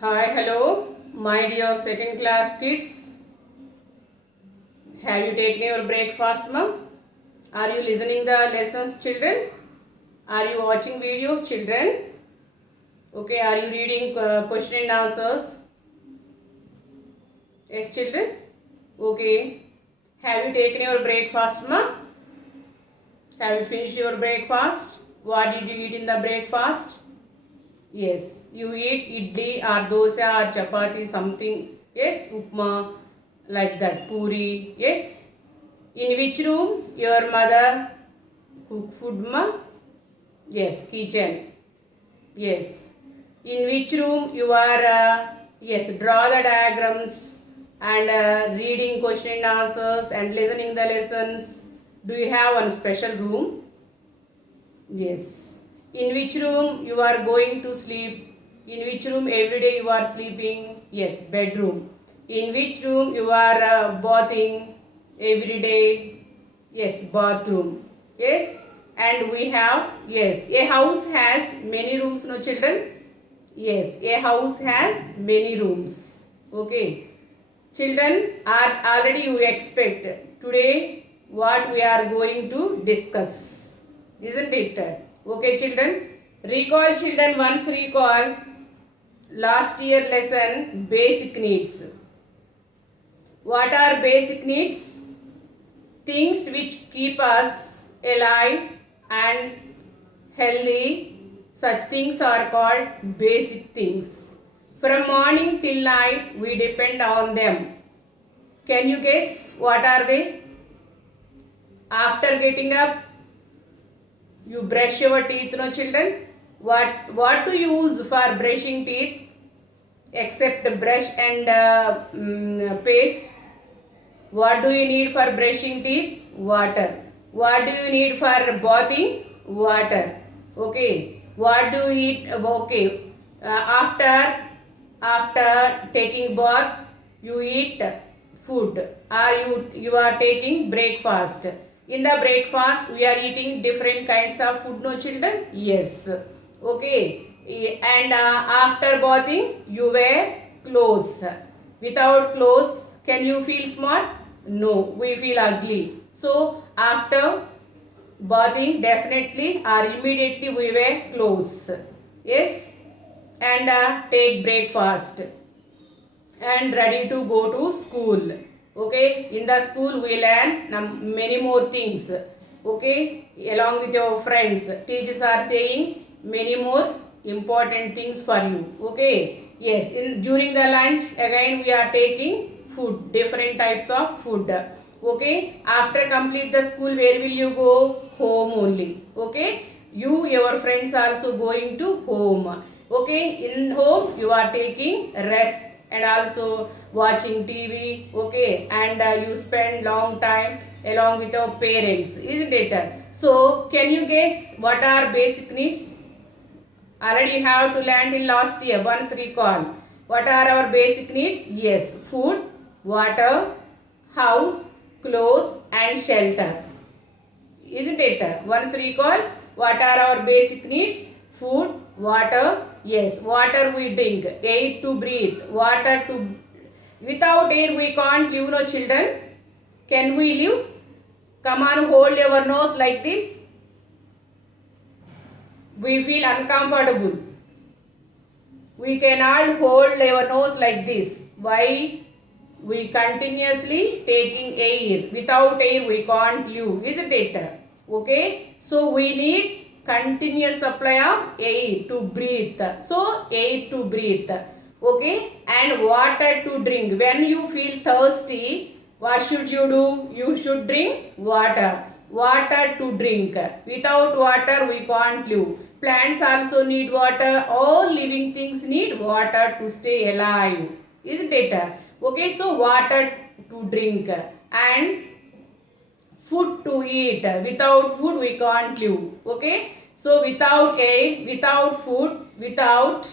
Hi, hello, my dear second class kids. Have you taken your breakfast, ma'am? Are you listening the lessons, children? Are you watching videos, children? Okay, are you reading question and answers? Yes, children. Okay. Have you taken your breakfast, ma'am? Have you finished your breakfast? What did you eat in the breakfast? Yes, you eat idli or dosa or chapati, something. Yes, upma, like that, puri. Yes. In which room your mother cook food, ma? Yes, kitchen. Yes. In which room you are, yes, draw the diagrams and reading question and answers and listening the lessons. Do you have one special room? Yes. In which room you are going to sleep? In which room every day you are sleeping? Yes, bedroom. In which room you are bathing every day? Yes, bathroom. Yes. And we have, yes, a house has many rooms, no children? Yes, a house has many rooms. Okay. Children, are already you expect today what we are going to discuss, isn't it? Okay, children. Recall, children, once recall last year lesson basic needs. What are basic needs? Things which keep us alive and healthy. Such things are called basic things. From morning till night we depend on them. Can you guess what are they? After getting up, you brush your teeth, no children? What to use for brushing teeth except brush and paste? What do you need for brushing teeth? Water. What do you need for bathing? Water. Okay. What do you eat? Okay. After taking bath, you eat food or you are taking breakfast. In the breakfast, we are eating different kinds of food, no children? Yes. Okay. And after bathing, you wear clothes. Without clothes, can you feel smart? No, we feel ugly. So, after bathing, definitely or immediately we wear clothes. Yes. And take breakfast and ready to go to school. Okay, in the school we learn many more things. Okay, along with your friends, teachers are saying many more important things for you. Okay, yes, in during the lunch again we are taking food, different types of food. Okay, after complete the school, where will you go? Home only. Okay, your friends also going to home. Okay, in home you are taking rest and also watching TV. Okay, and you spend long time along with your parents, isn't it? So can you guess what are basic needs? Already have to learn in last year. Once recall, what are our basic needs? Yes, food, water, house, clothes and shelter, isn't it? Once recall, what are our basic needs? Food, water. Yes, water we drink, air to breathe, water to. Without air we can't live, no children. Can we live? Come on, hold your nose like this. We feel uncomfortable. We cannot hold our nose like this. Why? We continuously taking air. Without air we can't live, isn't it? Okay. So we need continuous supply of air to breathe. So air to breathe. Okay. And water to drink. When you feel thirsty, what should you do? You should drink water. Water to drink. Without water we can't live. Plants also need water. All living things need water to stay alive, isn't it? Okay, so water to drink and food to eat. Without food we can't live. Okay, so without air, without food, without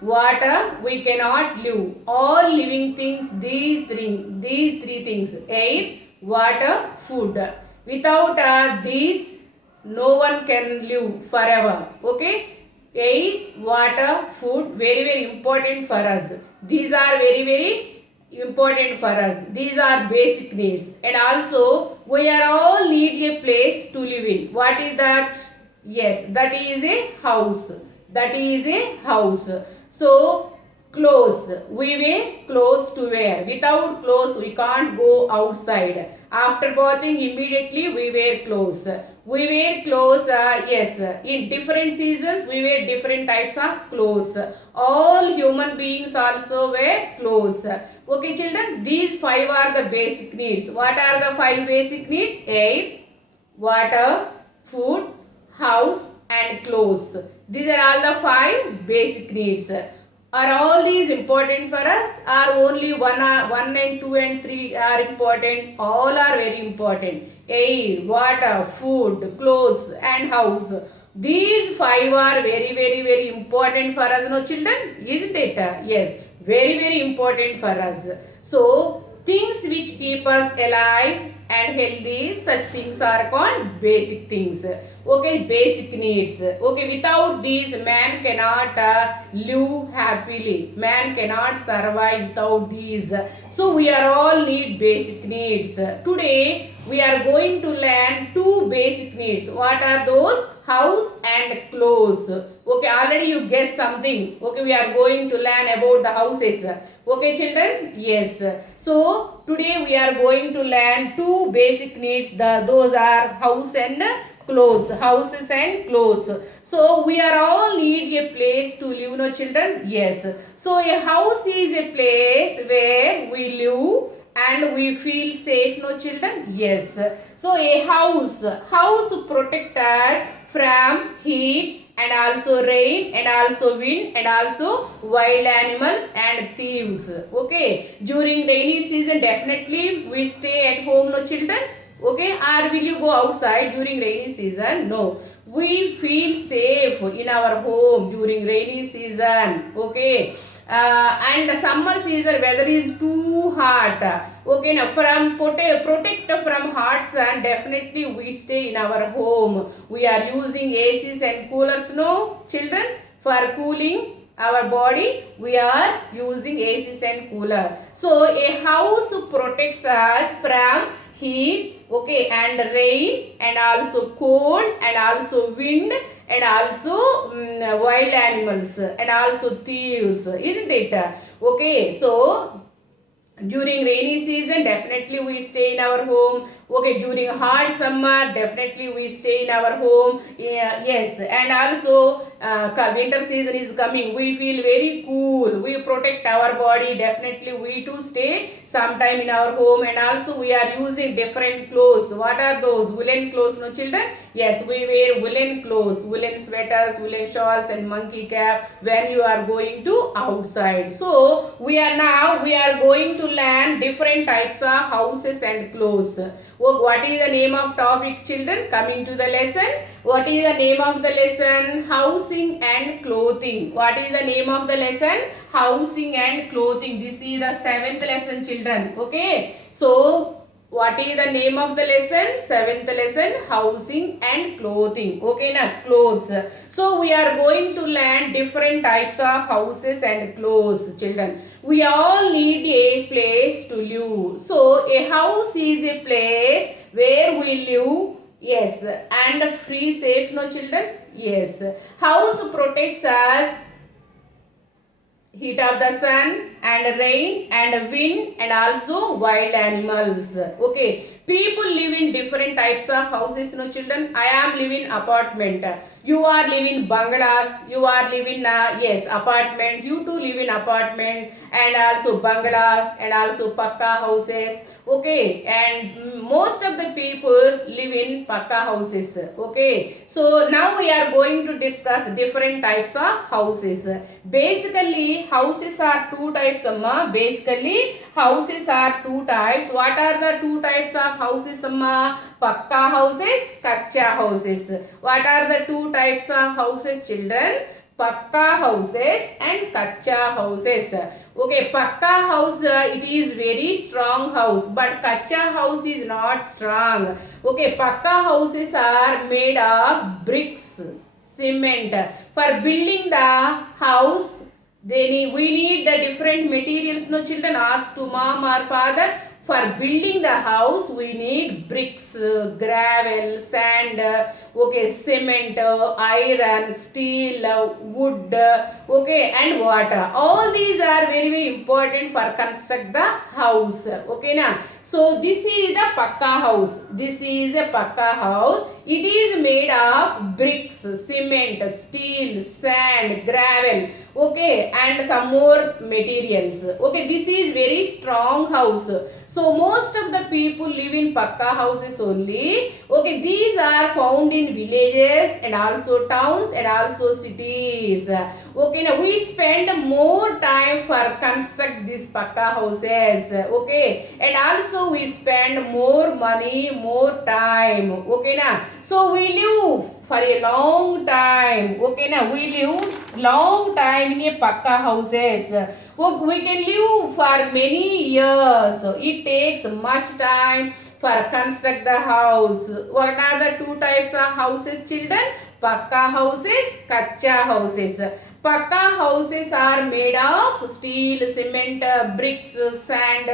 water we cannot live. All living things, these three things: air, water, food. Without these, no one can live forever. Okay, air, water, food, very very important for us. These are very very important for us. These are basic needs. And also we are all need a place to live in. What is that? Yes, that is a house. That is a house. So clothes, we wear clothes to wear. Without clothes we can't go outside. After bathing immediately we wear clothes. We wear clothes, yes, in different seasons we wear different types of clothes. All human beings also wear clothes. Okay children, these five are the basic needs. What are the five basic needs? Air, water, food, house and clothes. These are all the five basic needs. Are all these important for us, or only one and two and three are important? All are very important. Air, water, food, clothes and house. These five are very very very important for us, no children? Isn't it? Yes, very very important for us. So things which keep us alive and healthy, such things are called basic things. Okay, basic needs. Okay, without these man cannot live happily. Man cannot survive without these. So we are all need basic needs. Today we are going to learn two basic needs. What are those? House and clothes. Okay, already you guessed something. Okay, we are going to learn about the houses. Okay children? Yes. So today we are going to learn two basic needs. Those are house and clothes. Houses and clothes. So we are all need a place to live, no children? Yes. So a house is a place where we live and we feel safe, no children? Yes. So a house protect us from heat and also rain and also wind and also wild animals and thieves. Okay, during rainy season definitely we stay at home, no children? Okay, or will you go outside during rainy season? No, we feel safe in our home during rainy season. Okay, and summer season weather is too hot. Okay, now from protect from hot sun, definitely we stay in our home. We are using ACs and coolers, no children? For cooling our body we are using ACs and cooler. So a house protects us from heat, okay, and rain and also cold and also wind and also wild animals and also thieves, isn't it? Okay, so during rainy season definitely we stay in our home. Okay, during hot summer definitely we stay in our home. Yeah, yes, and also winter season is coming, we feel very cool, we protect our body, definitely we too stay sometime in our home. And also we are using different clothes. What are those? Woolen clothes, no children? Yes, we wear woolen clothes, woolen sweaters, woolen shawls and monkey cap when you are going to outside. So we are going to learn different types of houses and clothes. What is the name of topic, children? Coming to the lesson. What is the name of the lesson? Housing and clothing. What is the name of the lesson? Housing and clothing. This is the 7th lesson, children. Okay. So what is the name of the lesson? 7th lesson, housing and clothing. Okay, now clothes. So we are going to learn different types of houses and clothes, children. We all need a place to live. So a house is a place where we live. Yes, and free, safe, no children? Yes. House protects us heat of the sun and rain and wind and also wild animals. Okay, people live in different types of houses, no children? I am living apartment, you are living bungalows, you are living yes, apartments, you too live in apartment and also bungalows and also pakka houses. Okay, and most of the people live in pakka houses. Okay, so now we are going to discuss different types of houses. Basically houses are two types, amma. Basically houses are two types. What are the two types of houses, amma? Pakka houses, kacha houses. What are the two types of houses, children? Pakka houses and kacha houses. Okay, pakka house, it is very strong house, but kacha house is not strong. Okay, pakka houses are made of bricks, cement. For building the house, we need the different materials. No children, ask to mom or father. For building the house, we need bricks, gravel, sand, okay, cement, iron, steel, wood, okay, and water. All these are very, very important for construct the house. Okay, now. So this is the pakka house. This is a pakka house. It is made of bricks, cement, steel, sand, gravel, okay, and some more materials. Okay, this is very strong house. So most of the people live in pakka houses only. Okay, these are found in villages and also towns and also cities. Okay, now we spend more time for construct these pakka houses. Okay, and also we spend more money, more time. Okay, now so we live for a long time. Okay, now we live long time in a pakka houses. We can live for many years. It takes much time for construct the house. What are the two types of houses, children? Pakka houses, kacha houses. Pakka houses are made of steel, cement, bricks, sand,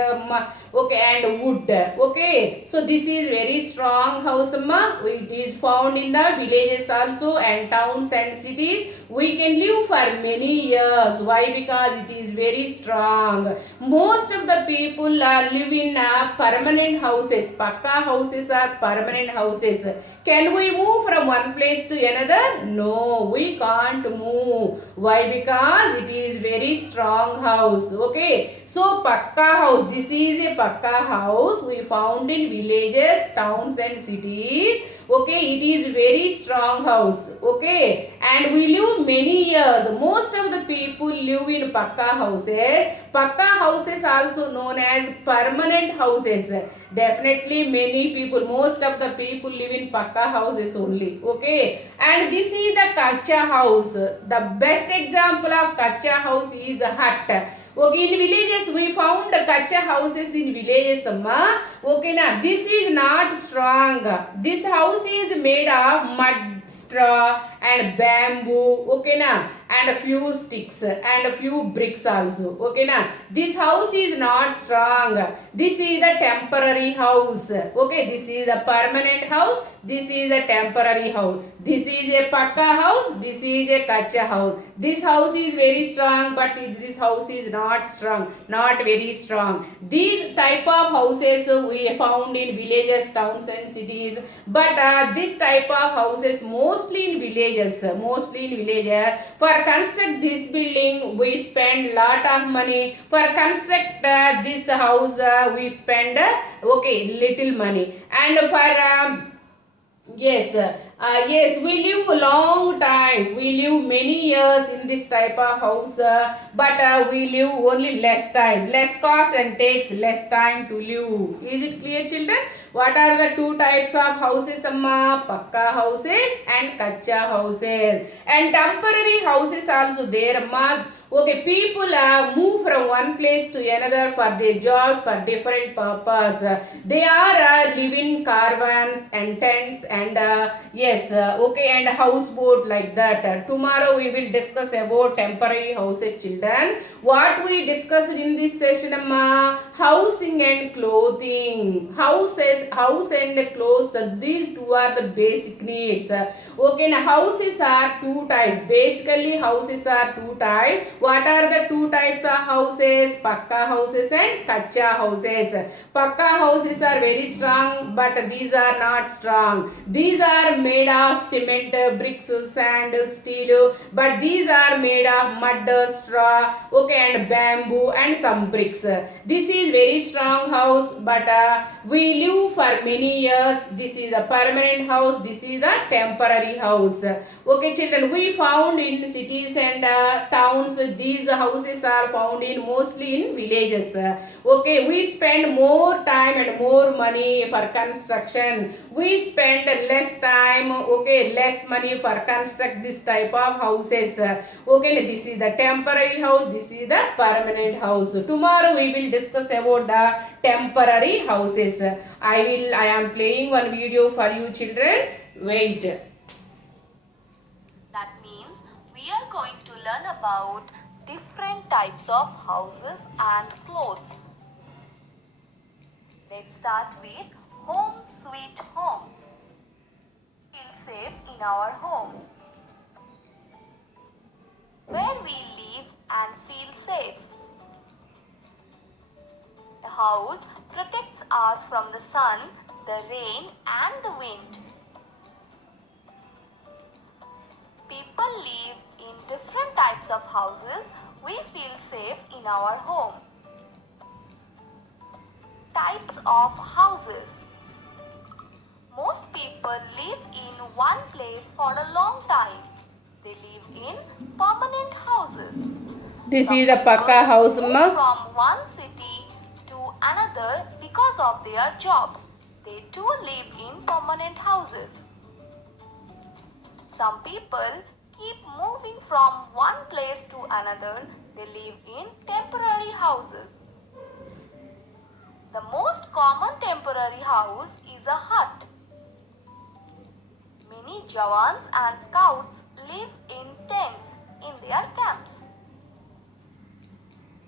okay, and wood. Okay, so this is very strong house. It is found in the villages also and towns and cities. We can live for many years. Why? Because it is very strong. Most of the people live in permanent houses. Pakka houses are permanent houses. Can we move from one place to another? No, we can't move. Why? Because it is very strong house. Okay, so pakka house. This is a pakka house we found in villages, towns and cities. Okay, it is very strong house. Okay, and we live many years. Most of the people live in pakka houses. Pakka houses also known as permanent houses. Definitely many people, most of the people live in pakka houses only. Okay, and this is the kacha house. The best example of kacha house is a hut. Okay, in villages we found kacha houses in villages. Okay, now this is not strong. This house is made of mud, straw and bamboo. Okay, now and a few sticks and a few bricks also. Okay, now this house is not strong. This is the temporary house. Okay, this is the permanent house. This is a temporary house. This is a pakka house. This is a kacha house. This house is very strong, but this house is not strong, not very strong. These type of houses we found in villages, towns and cities. But this type of houses mostly in villages. Mostly in villages. For construct this building, we spend lot of money. For construct this house, we spend okay, little money. And for yes, we live a long time. We live many years in this type of house, but we live only less time, less cost and takes less time to live. Is it clear, children? What are the two types of houses, Amma? Pakka houses and kacha houses. And temporary houses also there, Amma. Okay, people move from one place to another for their jobs, for different purpose. They are living caravans and tents and okay, and houseboat like that. Tomorrow we will discuss about temporary houses, children. What we discussed in this session, Amma? Housing and clothing. House and clothes. These two are the basic needs. Okay, now houses are two types. Basically, houses are two types. What are the two types of houses? Pakka houses and kacha houses. Pakka houses are very strong, but these are not strong. These are made of cement, bricks, sand, steel, but these are made of mud, straw, okay, and bamboo and some bricks. This is very strong house, but we live for many years. This is a permanent house. This is a temporary house. Okay, children, we found in cities and towns. These houses are found in mostly in villages. Okay, we spend more time and more money for construction. We spend less time, okay, less money for construct this type of houses. Okay, this is the temporary house. This is the permanent house. Tomorrow we will discuss about the temporary houses. I am playing one video for you, children. Wait. learn about different types of houses and clothes. Let's start with Home Sweet Home. Feel safe in our home, where we live and feel safe. The house protects us from the sun, the rain and the wind. People live in different types of houses. We feel safe in our home. Types of houses. Most people live in one place for a long time. They live in permanent houses. This Some is the people Pakka house, move ma. from one city to another because of their jobs. They too live in permanent houses. Some people keep moving from one place to another. They live in temporary houses. The most common temporary house is a hut. Many Jawans and scouts live in tents in their camps.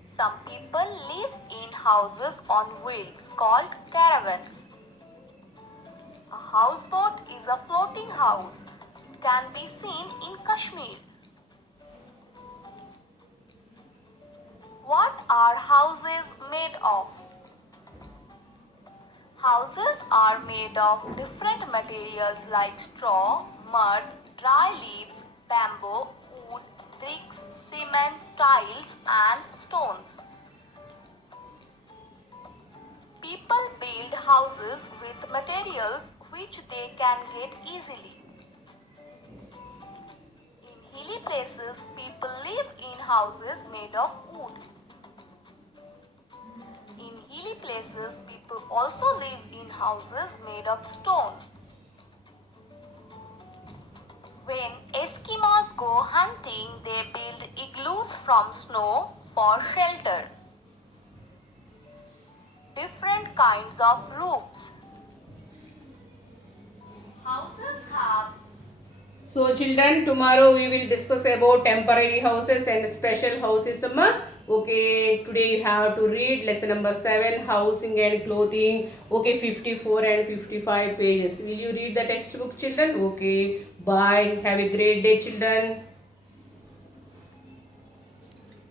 Some people live in houses on wheels called caravans. A houseboat is a floating house. It can be seen in Kashmir. What are houses made of? Houses are made of different materials like straw, mud, dry leaves, bamboo, wood, bricks, cement, tiles and stones. People build houses with materials which they can get easily. In hilly places, people live in houses made of wood. In hilly places, people also live in houses made of stone. When Eskimos go hunting, they build igloos from snow for shelter. Different kinds of roofs. Houses have. So children, tomorrow we will discuss about temporary houses and special houses, ma. Okay, today you have to read lesson number 7, housing and clothing. Okay, 54 and 55 pages. Will you read the textbook, children? Okay, bye. Have a great day, children.